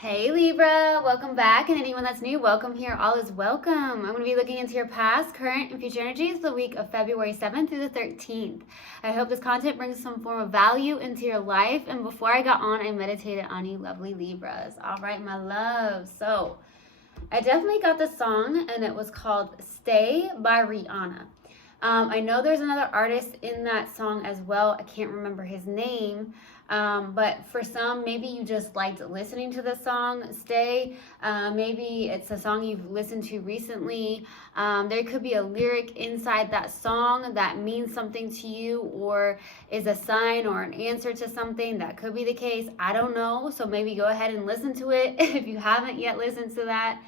Hey Libra, welcome back, and anyone that's new, welcome here. All is welcome. I'm going to be looking into your past, current, and future energies for the week of February 7th through the 13th. I hope this content brings some form of value into your life, and before I got on, I meditated on you lovely Libras. All right, my love. So, I definitely got the song, and it was called Stay by Rihanna. I know there's another artist in that song as well. I can't remember his name. But for some, maybe you just liked listening to the song Stay. Maybe it's a song you've listened to recently. There could be a lyric inside that song that means something to you or is a sign or an answer to something. That could be the case. I don't know. So maybe go ahead and listen to it if you haven't yet listened to that.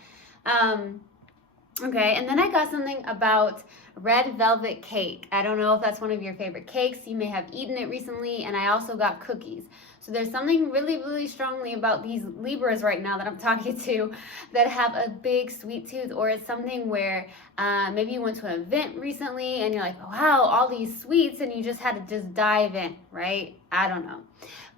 Okay, and then I got something about red velvet cake. I don't know if that's one of your favorite cakes. You may have eaten it recently, and I also got cookies. So there's something really, really strongly about these Libras right now that I'm talking to that have a big sweet tooth, or it's something where maybe you went to an event recently and you're like, wow, all these sweets, and you just had to just dive in, right? I don't know.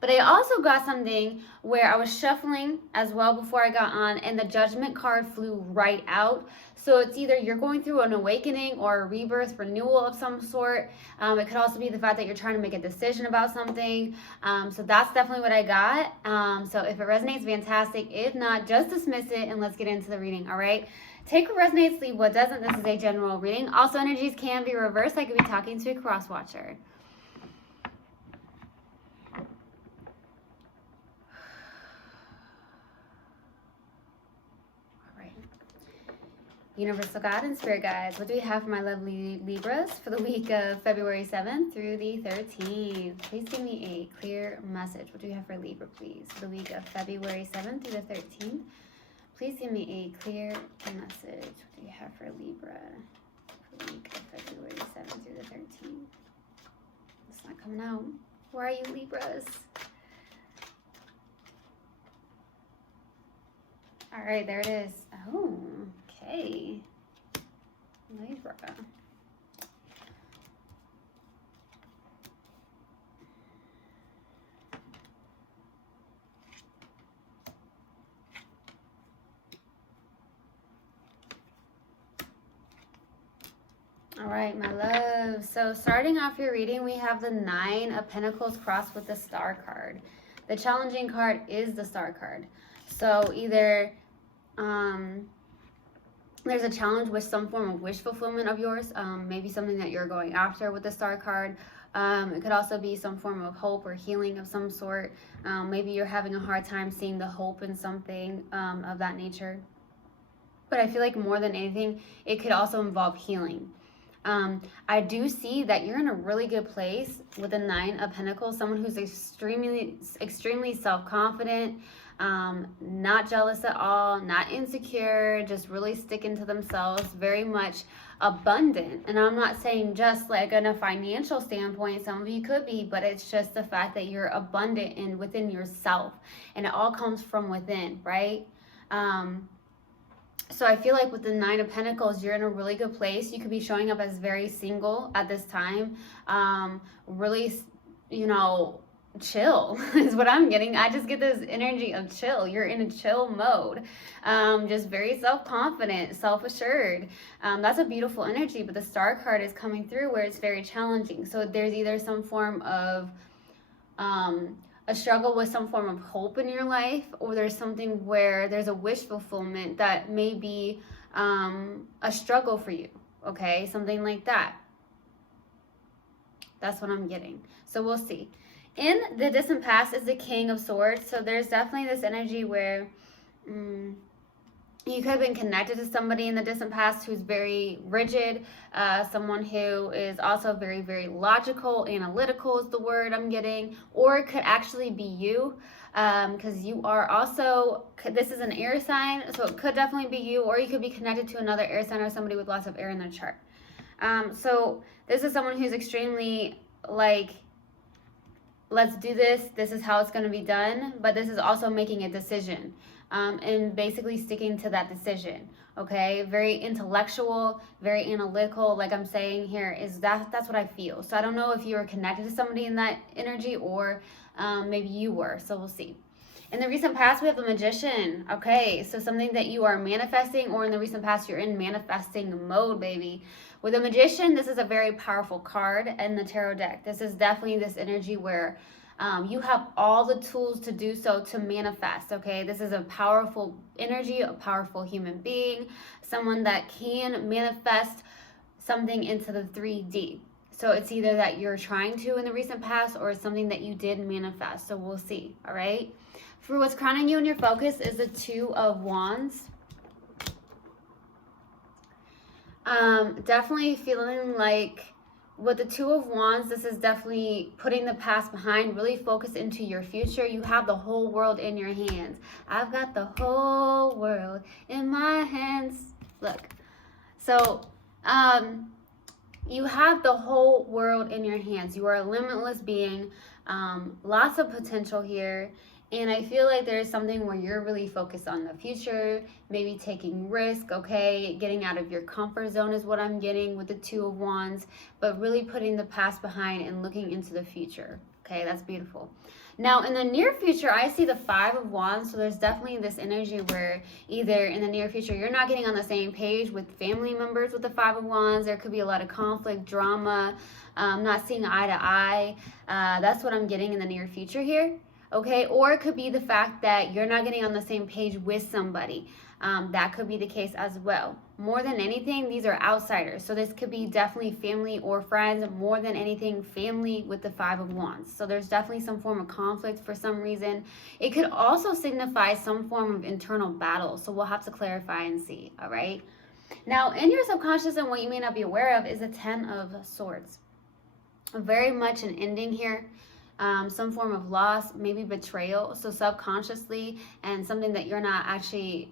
But I also got something where I was shuffling as well before I got on, and the Judgment card flew right out. So it's either you're going through an awakening or a rebirth, renewal of some sort. It could also be the fact that you're trying to make a decision about something. So that's definitely what I got. So if it resonates, fantastic. If not, just dismiss it and let's get into the reading, all right? Take what resonates, leave what doesn't. This is a general reading. Also, energies can be reversed. I could be talking to a cross watcher. Universal God and Spirit Guides, what do we have for my lovely Libras for the week of February 7th through the 13th? Please give me a clear message. What do we have for Libra, please, for the week of February 7th through the 13th? Please give me a clear message. What do you have for Libra for the week of February 7th through the 13th? It's not coming out. Where are you, Libras? All right, there it is. Oh, okay. Libra. All right, my love. So starting off your reading, we have the 9 of Pentacles crossed with the Star card. The challenging card is the Star card. So either there's a challenge with some form of wish fulfillment of yours, maybe something that you're going after with the Star card. It could also be some form of hope or healing of some sort. Maybe you're having a hard time seeing the hope in something of that nature. But I feel like more than anything, it could also involve healing. I do see that you're in a really good place with the 9 of Pentacles, someone who's extremely self-confident, not jealous at all, not insecure, just really sticking to themselves, very much abundant. And I'm not saying just like in a financial standpoint, some of you could be, but it's just the fact that you're abundant and within yourself, and it all comes from within, right? So I feel like with the 9 of Pentacles, you're in a really good place. You could be showing up as very single at this time. Really, you know, chill is what I'm getting. I just get this energy of chill. You're in a chill mode. Just very self-confident, self-assured. That's a beautiful energy, but the Star card is coming through where it's very challenging. So there's either some form of a struggle with some form of hope in your life, or there's something where there's a wish fulfillment that may be a struggle for you, okay? Something like that. That's what I'm getting. So we'll see. In the distant past is the King of Swords, so there's definitely this energy where you could have been connected to somebody in the distant past who's very rigid, someone who is also very, very logical, analytical is the word I'm getting, or it could actually be you, because you are also, this is an air sign, so it could definitely be you, or you could be connected to another air sign or somebody with lots of air in their chart. So this is someone who's extremely like, let's do this, this is how it's going to be done, but this is also making a decision. And basically sticking to that decision, okay? Very intellectual, very analytical, like I'm saying here, is that's what I feel. So I don't know if you were connected to somebody in that energy, or maybe you were, so we'll see. In the recent past, we have the Magician. Okay, so something that you are manifesting, or in the recent past, you're in manifesting mode, baby. With the Magician, this is a very powerful card in the tarot deck. This is definitely this energy where you have all the tools to do so, to manifest, okay? This is a powerful energy, a powerful human being, someone that can manifest something into the 3D. So it's either that you're trying to in the recent past, or it's something that you did manifest. So we'll see, all right? For what's crowning you in your focus is the Two of Wands. Definitely feeling like with the Two of Wands, this is definitely putting the past behind, really focus into your future. You have the whole world in your hands. I've got the whole world in my hands. Look. So, you have the whole world in your hands. You are a limitless being. Lots of potential here. And I feel like there's something where you're really focused on the future, maybe taking risk, okay? Getting out of your comfort zone is what I'm getting with the Two of Wands, but really putting the past behind and looking into the future, okay? That's beautiful. Now, in the near future, I see the Five of Wands, so there's definitely this energy where either in the near future, you're not getting on the same page with family members with the Five of Wands. There could be a lot of conflict, drama, not seeing eye to eye. That's what I'm getting in the near future here. Okay, or it could be the fact that you're not getting on the same page with somebody. That could be the case as well. More than anything, these are outsiders. So this could be definitely family or friends. More than anything, family with the Five of Wands. So there's definitely some form of conflict for some reason. It could also signify some form of internal battle. So we'll have to clarify and see, all right? Now, in your subconscious, and what you may not be aware of, is the Ten of Swords. Very much an ending here. Some form of loss, maybe betrayal. So subconsciously, and something that you're not actually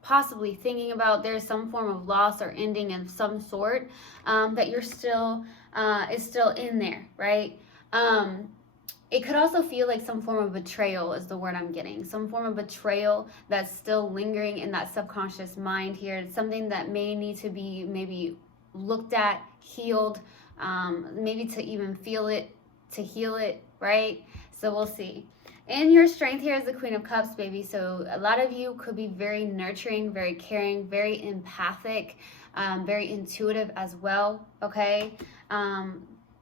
possibly thinking about, there's some form of loss or ending of some sort that you're still is still in there, right? It could also feel like some form of betrayal is the word I'm getting. Some form of betrayal that's still lingering in that subconscious mind here. It's something that may need to be maybe looked at, healed, maybe to even feel it, to heal it, right? So we'll see. And your strength here is the Queen of Cups, baby. So a lot of you could be very nurturing, very caring, very empathic, very intuitive as well, okay?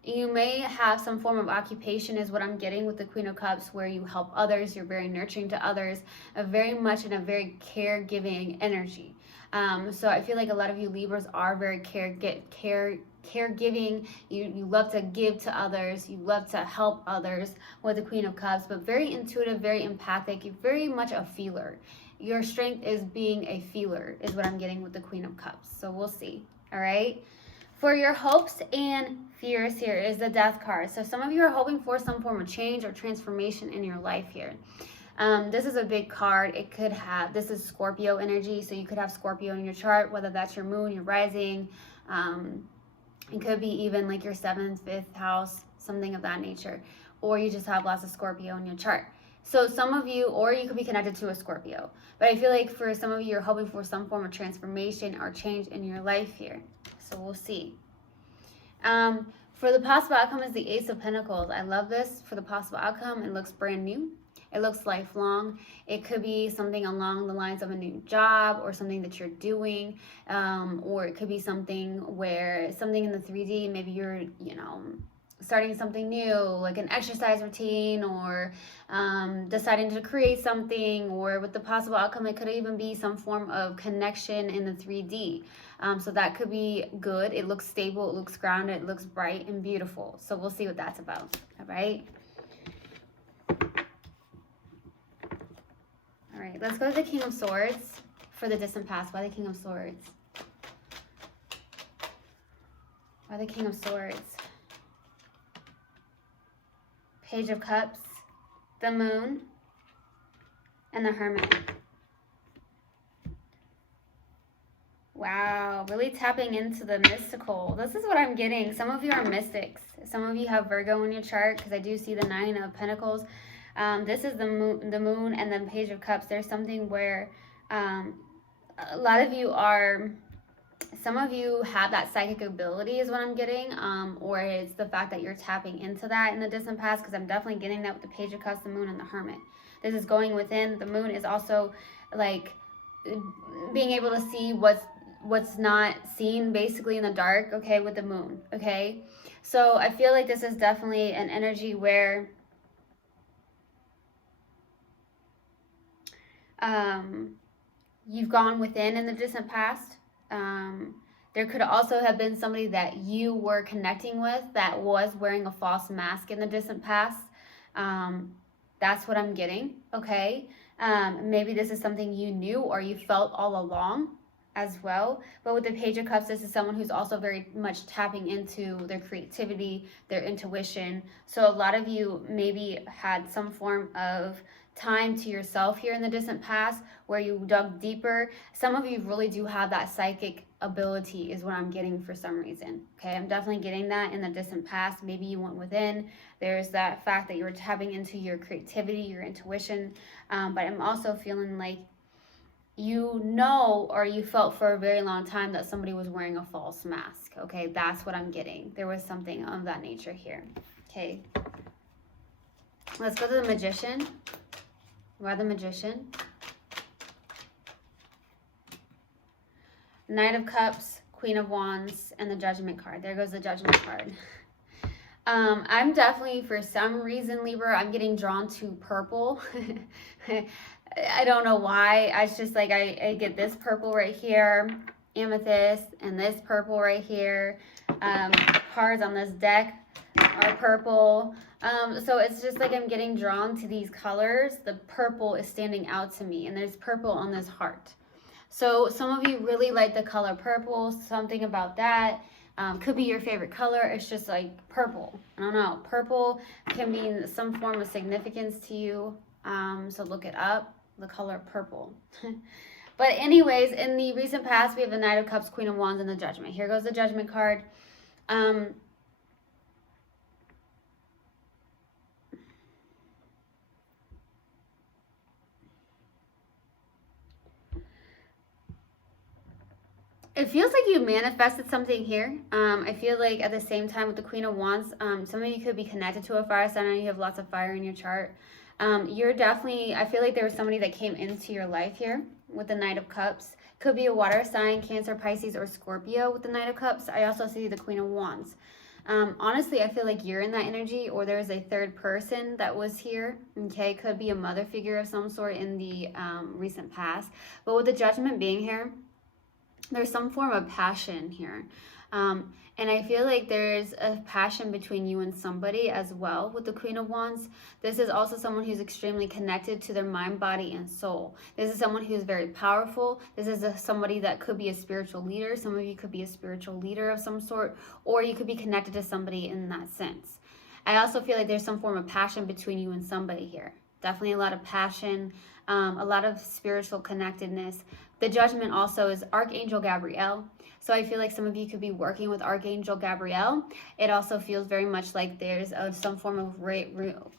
You may have some form of occupation is what I'm getting with the Queen of Cups, where you help others, you're very nurturing to others, very much in a very caregiving energy. So I feel like a lot of you Libras are very caregiving. You love to give to others, you love to help others with the Queen of Cups, but very intuitive, very empathic. You're very much a feeler. Your strength is being a feeler is what I'm getting with the Queen of Cups. So we'll see. All right, for your hopes and fears, here is the Death card. So some of you are hoping for some form of change or transformation in your life here. This is a big card. It could have, this is Scorpio energy, so you could have Scorpio in your chart, whether that's your moon, your rising. It could be even like your 7th, 5th house, something of that nature. Or you just have lots of Scorpio in your chart. So some of you, or you could be connected to a Scorpio. But I feel like for some of you, you're hoping for some form of transformation or change in your life here. So we'll see. For the possible outcome is the Ace of Pentacles. I love this for the possible outcome. It looks brand new. It looks lifelong. It could be something along the lines of a new job or something that you're doing, or it could be something where something in the 3D, maybe you're, starting something new, like an exercise routine, or deciding to create something, or with the possible outcome, it could even be some form of connection in the 3D. So that could be good. It looks stable, it looks grounded, it looks bright and beautiful. So we'll see what that's about, all right? All right, let's go to the King of Swords for the distant past. Why the King of Swords? Why the King of Swords? Page of Cups, the Moon, and the Hermit. Wow, really tapping into the mystical. This is what I'm getting. Some of you are mystics. Some of you have Virgo in your chart, because I do see the 9 of Pentacles. This is the moon and then Page of Cups. There's something where a lot of you are, some of you have that psychic ability is what I'm getting, or it's the fact that you're tapping into that in the distant past, because I'm definitely getting that with the Page of Cups, the Moon, and the Hermit. This is going within. The moon is also like being able to see what's not seen basically in the dark, okay, with the moon, okay? So I feel like this is definitely an energy where you've gone within in the distant past. There could also have been somebody that you were connecting with that was wearing a false mask in the distant past. That's what I'm getting, okay? Maybe this is something you knew or you felt all along as well. But with the Page of Cups, this is someone who's also very much tapping into their creativity, their intuition. So a lot of you maybe had some form of time to yourself here in the distant past where you dug deeper. Some of you really do have that psychic ability is what I'm getting for some reason. Okay, I'm definitely getting that in the distant past. Maybe you went within. There's that fact that you were tapping into your creativity, your intuition. But I'm also feeling like you know or you felt for a very long time that somebody was wearing a false mask. Okay, that's what I'm getting. There was something of that nature here. Okay, let's go to the Magician. Why the Magician? Knight of Cups, Queen of Wands, and the Judgment card. There goes the Judgment card. I'm definitely, for some reason, Libra, I'm getting drawn to purple. I don't know why. It's just like I get this purple right here, amethyst, and this purple right here. Cards on this deck are purple. So it's just like I'm getting drawn to these colors. The purple is standing out to me, and there's purple on this heart. So some of you really like the color purple, something about that. Could be your favorite color. It's just like purple. I don't know. Purple can mean some form of significance to you. So look it up, the color purple. But anyways, in the recent past, we have the Knight of Cups, Queen of Wands, and the Judgment. Here goes the Judgment card. It feels like you manifested something here. I feel like at the same time with the Queen of Wands, some of you could be connected to a fire sign. I know you have lots of fire in your chart. You're definitely, I feel like there was somebody that came into your life here with the Knight of Cups. Could be a water sign, Cancer, Pisces, or Scorpio with the Knight of Cups. I also see the Queen of Wands. Honestly, I feel like you're in that energy, or there's a third person that was here. Okay, could be a mother figure of some sort in the recent past. But with the Judgment being here, there's some form of passion here. And I feel like there's a passion between you and somebody as well with the Queen of Wands. This is also someone who's extremely connected to their mind, body, and soul. This is someone who's very powerful. This is somebody that could be a spiritual leader. Some of you could be a spiritual leader of some sort, or you could be connected to somebody in that sense. I also feel like there's some form of passion between you and somebody here. Definitely a lot of passion, a lot of spiritual connectedness. The Judgment also is Archangel Gabriel. So I feel like some of you could be working with Archangel Gabriel. It also feels very much like there's some form of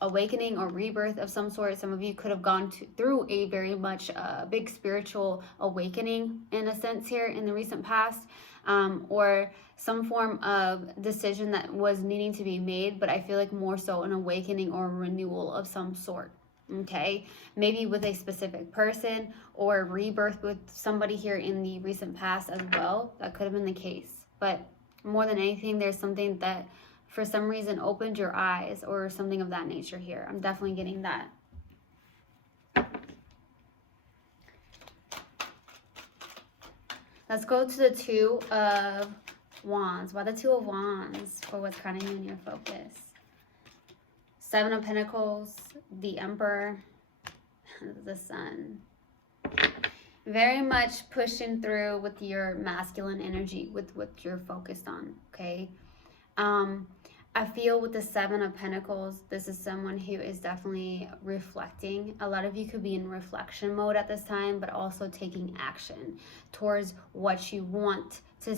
awakening or rebirth of some sort. Some of you could have gone through a very much big spiritual awakening in a sense here in the recent past. Or some form of decision that was needing to be made, but I feel like more so an awakening or a renewal of some sort. Okay, maybe with a specific person or rebirth with somebody here in the recent past as well. That could have been the case. But more than anything, there's something that for some reason opened your eyes or something of that nature here. I'm definitely getting that. Let's go to the Two of Wands. Why the Two of Wands for what's crowning you in your focus? Seven of Pentacles, the Emperor, the Sun. Very much pushing through with your masculine energy, with what you're focused on, okay? I feel with the Seven of Pentacles, this is someone who is definitely reflecting. A lot of you could be in reflection mode at this time, but also taking action towards what you want to,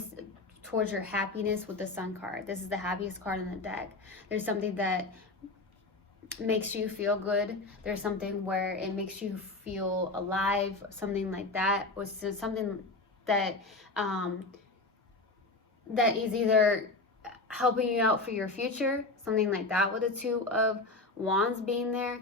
towards your happiness with the Sun card. This is the happiest card in the deck. There's something that makes you feel good. There's something where it makes you feel alive, something like that, or something that that is either helping you out for your future, something like that with the Two of Wands being there.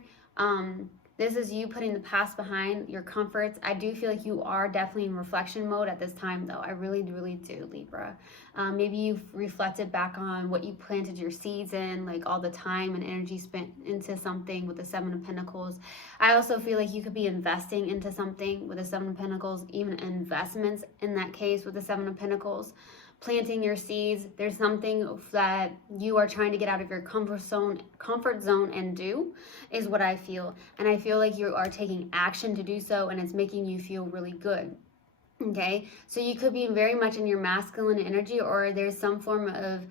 This is you putting the past behind, your comforts. I do feel like you are definitely in reflection mode at this time, though. I really, really do, Libra. Maybe you've reflected back on what you planted your seeds in, like all the time and energy spent into something with the Seven of Pentacles. I also feel like you could be investing into something with the Seven of Pentacles, even investments in that case with the Seven of Pentacles. Planting your seeds. There's something that you are trying to get out of your comfort zone and do, is what I feel. And I feel like you are taking action to do so, and it's making you feel really good. Okay, so you could be very much in your masculine energy, or there's some form of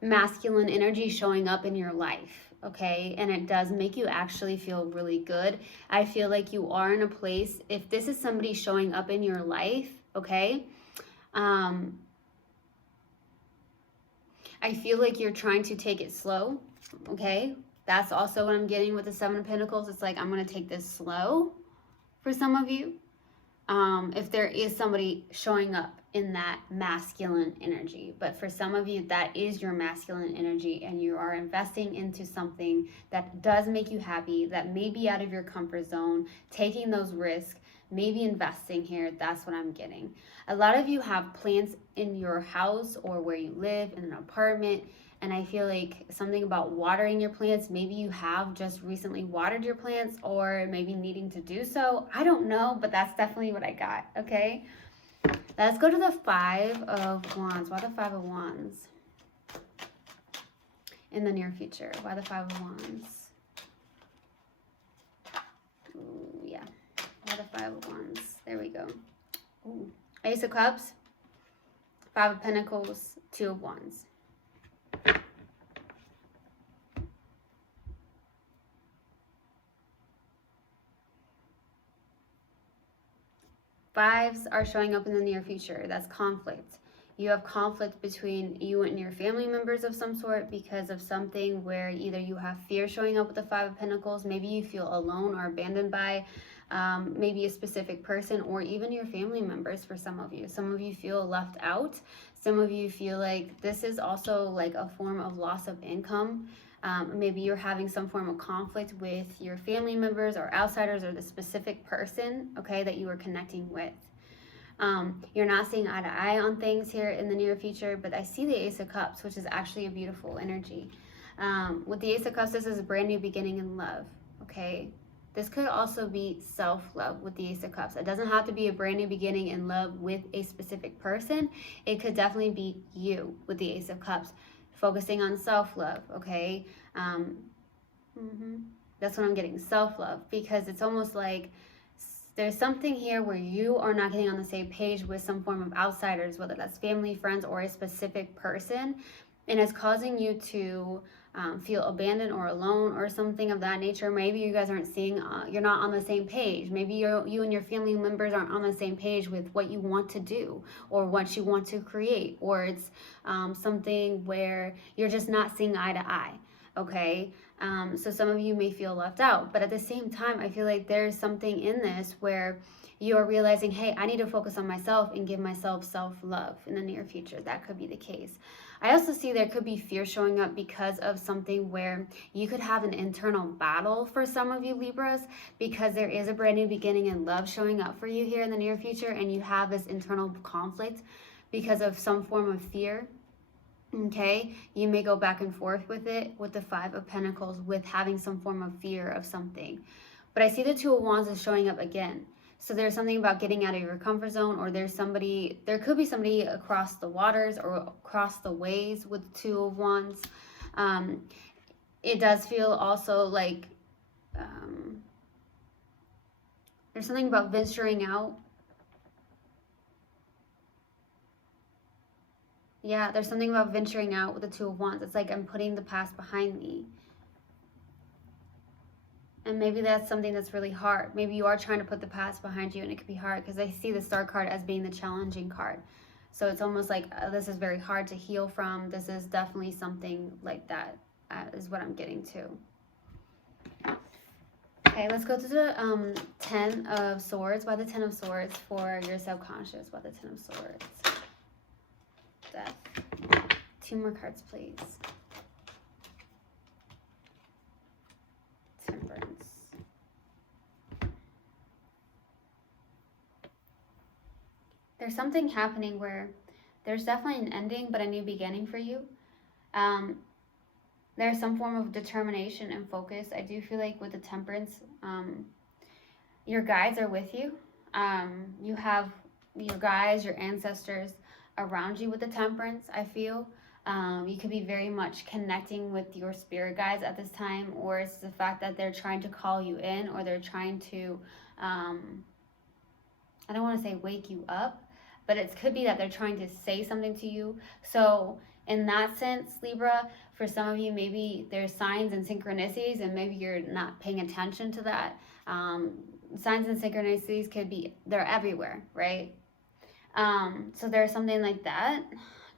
masculine energy showing up in your life. Okay, and it does make you actually feel really good. I feel like you are in a place, if this is somebody showing up in your life, okay, I feel like you're trying to take it slow, okay? That's also what I'm getting with the Seven of Pentacles. It's like, I'm going to take this slow for some of you. If there is somebody showing up in that masculine energy. But for some of you, that is your masculine energy, and you are investing into something that does make you happy, that may be out of your comfort zone, taking those risks, maybe investing here. That's what I'm getting. A lot of you have plants in your house or where you live in an apartment, and I feel like something about watering your plants. Maybe you have just recently watered your plants, or maybe needing to do so. I don't know, but that's definitely what I got, okay? Let's go to the Five of Wands. Why the Five of Wands in the near future? Why the Five of Wands? Ooh, yeah. Why the Five of Wands? There we go. Ooh. Ace of Cups, Five of Pentacles, Two of Wands. Fives are showing up in the near future. That's conflict. You have conflict between you and your family members of some sort because of something where either you have fear showing up with the Five of Pentacles, maybe you feel alone or abandoned by maybe a specific person, or even your family members for some of you. Some of you feel left out. Some of you feel like this is also like a form of loss of income. Maybe you're having some form of conflict with your family members or outsiders, or the specific person, okay, that you are connecting with. You're not seeing eye to eye on things here in the near future, but I see the Ace of Cups, which is actually a beautiful energy. With the Ace of Cups, this is a brand new beginning in love, okay? This could also be self-love with the Ace of Cups. It doesn't have to be a brand new beginning in love with a specific person. It could definitely be you with the Ace of Cups, focusing on self-love, okay? That's what I'm getting, self-love, because it's almost like there's something here where you are not getting on the same page with some form of outsiders, whether that's family, friends, or a specific person, and it's causing you to feel abandoned or alone or something of that nature. Maybe you guys aren't seeing, you're not on the same page. Maybe you and your family members aren't on the same page with what you want to do or what you want to create, or it's something where you're just not seeing eye to eye, okay? So some of you may feel left out, but at the same time, I feel like there's something in this where you're realizing, hey, I need to focus on myself and give myself self-love in the near future. That could be the case. I also see there could be fear showing up because of something where you could have an internal battle for some of you Libras, because there is a brand new beginning in love showing up for you here in the near future, and you have this internal conflict because of some form of fear. Okay, you may go back and forth with it with the Five of Pentacles, with having some form of fear of something. But I see the Two of Wands is showing up again. So there's something about getting out of your comfort zone, or there could be somebody across the waters or across the ways with the Two of Wands. It does feel also like there's something about venturing out. Yeah, there's something about venturing out with the Two of Wands. It's like, I'm putting the past behind me. And maybe that's something that's really hard. Maybe you are trying to put the past behind you, and it could be hard, because I see the Star card as being the challenging card. So it's almost like this is very hard to heal from. This is definitely something like that is what I'm getting to. Okay, let's go to the Ten of Swords. Why the Ten of Swords for your subconscious? Why the Ten of Swords? Death. 2 more cards, please. Temperance. There's something happening where there's definitely an ending, but a new beginning for you. There's some form of determination and focus. I do feel like with the Temperance, your guides are with you. You have your guides, your ancestors around you with the Temperance, I feel. You could be very much connecting with your spirit guides at this time, or it's the fact that they're trying to call you in, or they're trying to, I don't want to say wake you up, but it could be that they're trying to say something to you. So in that sense, Libra, for some of you, maybe there's signs and synchronicities, and maybe you're not paying attention to that. Signs and synchronicities could be, they're everywhere, right? So there's something like that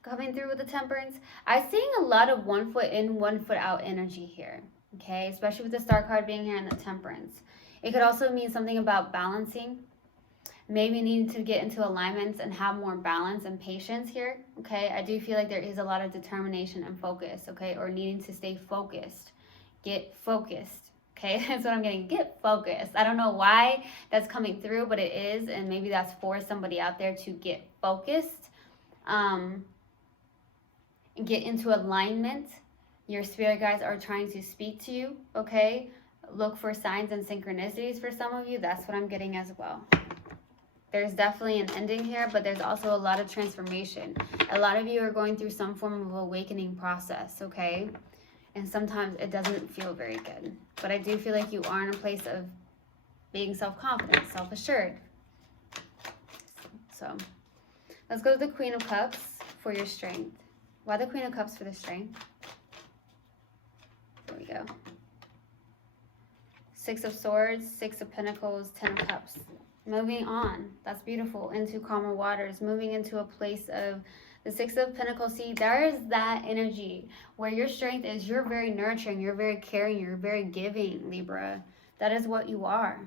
coming through with the Temperance. I'm seeing a lot of 1 foot in, 1 foot out energy here, okay? Especially with the Star card being here and the Temperance. It could also mean something about balancing. Maybe needing to get into alignments and have more balance and patience here, okay? I do feel like there is a lot of determination and focus, okay? Or needing to stay focused. Get focused, okay? That's what I'm getting. Get focused. I don't know why that's coming through, but it is, and maybe that's for somebody out there to get focused. Get into alignment. Your spirit guides are trying to speak to you, okay? Look for signs and synchronicities for some of you. That's what I'm getting as well. There's definitely an ending here, but there's also a lot of transformation. A lot of you are going through some form of awakening process, okay? And sometimes it doesn't feel very good. But I do feel like you are in a place of being self-confident, self-assured. So let's go to the Queen of Cups for your strength. Why the Queen of Cups for the strength? There we go. 6 of Swords, 6 of Pentacles, 10 of Cups. Moving on, that's beautiful, into calmer waters, moving into a place of the 6 of Pentacles. See, there is that energy where your strength is, you're very nurturing, you're very caring, you're very giving, Libra. That is what you are.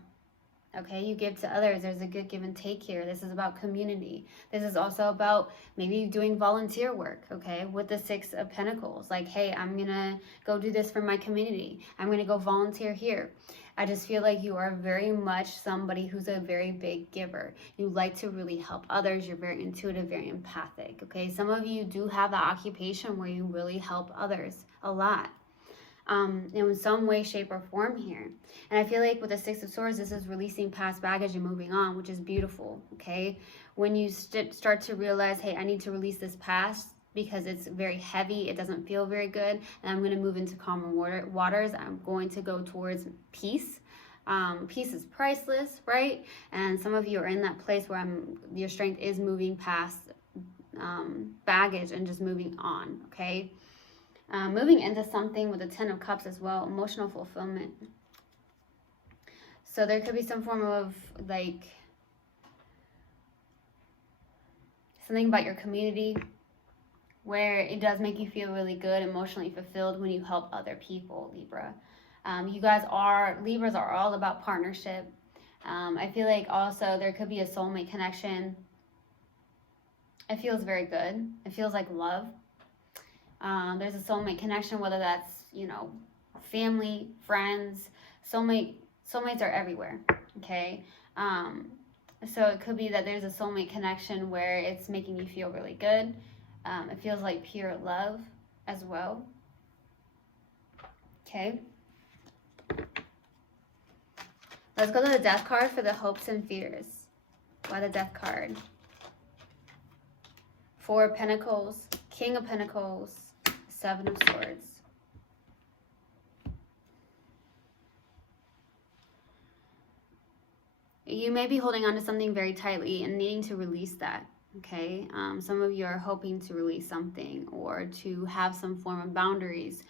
Okay, you give to others. There's a good give and take here. This is about community. This is also about maybe doing volunteer work, okay, with the 6 of Pentacles. Like, hey, I'm going to go do this for my community. I'm going to go volunteer here. I just feel like you are very much somebody who's a very big giver. You like to really help others. You're very intuitive, very empathic, okay? Some of you do have that occupation where you really help others a lot. In some way, shape, or form here. And I feel like with the 6 of Swords, this is releasing past baggage and moving on, which is beautiful, okay? When you start to realize, hey, I need to release this past because it's very heavy, it doesn't feel very good, and I'm going to move into calmer waters. I'm going to go towards peace. Peace is priceless, right? And some of you are in that place where your strength is moving past baggage and just moving on, okay? Moving into something with the 10 of Cups as well, emotional fulfillment. So there could be some form of like something about your community where it does make you feel really good, emotionally fulfilled when you help other people, Libra. Libras are all about partnership. I feel like also there could be a soulmate connection. It feels very good. It feels like love. There's a soulmate connection, whether that's, you know, family, friends. Soulmates are everywhere, okay? So it could be that there's a soulmate connection where it's making you feel really good. It feels like pure love as well, okay? Let's go to the Death card for the hopes and fears. Why the Death card? 4 of Pentacles, King of Pentacles, 7 of Swords. You may be holding on to something very tightly and needing to release that, okay? Some of you are hoping to release something or to have some form of boundaries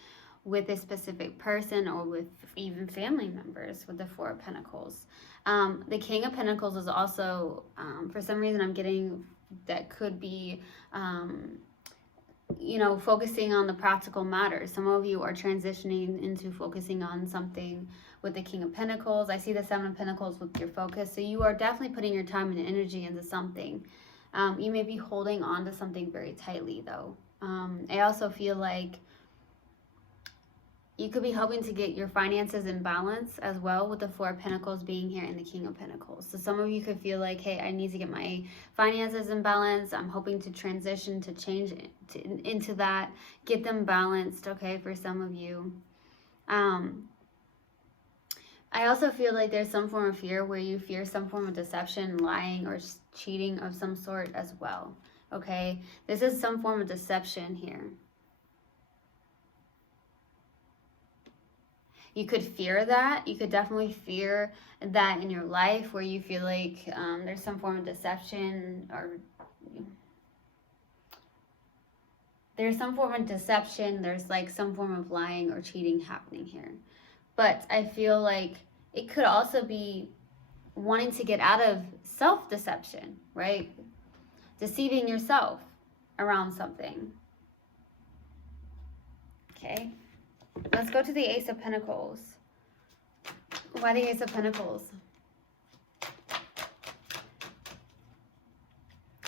with a specific person or with even family members with the 4 of Pentacles. The King of Pentacles is also, for some reason I'm getting that could be, you know, focusing on the practical matters. Some of you are transitioning into focusing on something with the King of Pentacles. I see the 7 of Pentacles with your focus. So you are definitely putting your time and energy into something. You may be holding on to something very tightly though. I also feel like You could be hoping to get your finances in balance as well, with the Four of Pentacles being here and the King of Pentacles. So some of you could feel like, hey, I need to get my finances in balance. I'm hoping to transition, to change into that, get them balanced, okay, for some of you. I also feel like there's some form of fear where you fear some form of deception, lying, or cheating of some sort as well, okay? This is some form of deception here. You could fear that. You could definitely fear that in your life, where you feel like there's some form of deception, or there's some form of deception. There's like some form of lying or cheating happening here. But I feel like it could also be wanting to get out of self-deception, right? Deceiving yourself around something. Okay. Let's go to the Ace of Pentacles. Why the Ace of Pentacles?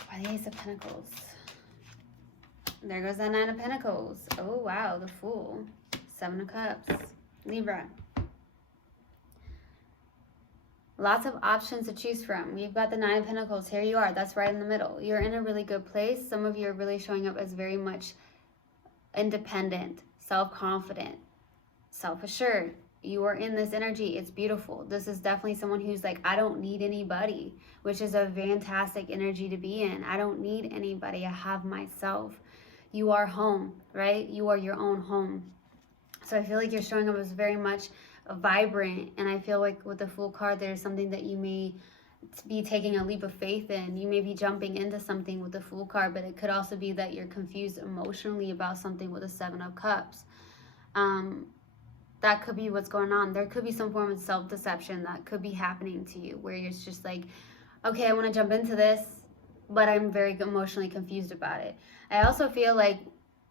Why the Ace of Pentacles? There goes that Nine of Pentacles. Oh, wow, the Fool. Seven of Cups. Libra. Lots of options to choose from. You've got the Nine of Pentacles. Here you are. That's right in the middle. You're in a really good place. Some of you are really showing up as very much independent, self-confident, self-assured. You are in this energy. It's beautiful. This is definitely someone who's like, I don't need anybody, which is a fantastic energy to be in. I don't need anybody. I have myself. You are home, right? You are your own home. So I feel like you're showing up as very much vibrant, and I feel like with the Fool card, there's something that you may be taking a leap of faith in. You may be jumping into something with the Fool card, but it could also be that you're confused emotionally about something with the Seven of Cups. That could be what's going on. There could be some form of self-deception that could be happening to you, where you're just like, okay, I want to jump into this, but I'm very emotionally confused about it. I also feel like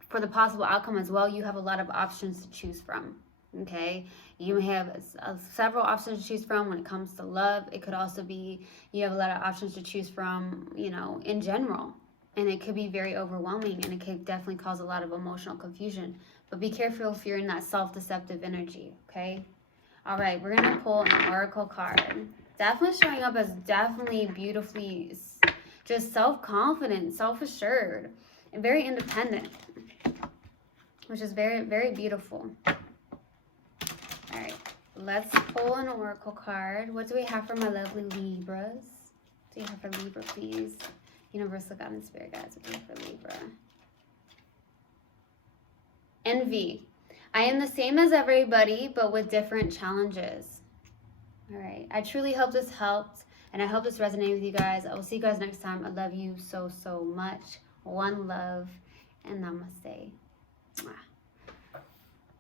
for the possible outcome as well, you have a lot of options to choose from. Okay, you may have several options to choose from when it comes to love. It could also be you have a lot of options to choose from, you know, in general. And it could be very overwhelming, and it could definitely cause a lot of emotional confusion. But be careful if you're in that self-deceptive energy, okay? All right, we're going to pull an Oracle card. Definitely showing up as definitely beautifully just self-confident, self-assured, and very independent, which is very, very beautiful. All right, let's pull an Oracle card. What do we have for my lovely Libras? What do you have for Libra, please? Universal God and Spirit Guides, what do you have for Libra? Envy. I am the same as everybody, but with different challenges. All right, I truly hope this helped, and I hope this resonated with you guys. I will see you guys next time. I love you so, so much. One love, and namaste. Mwah.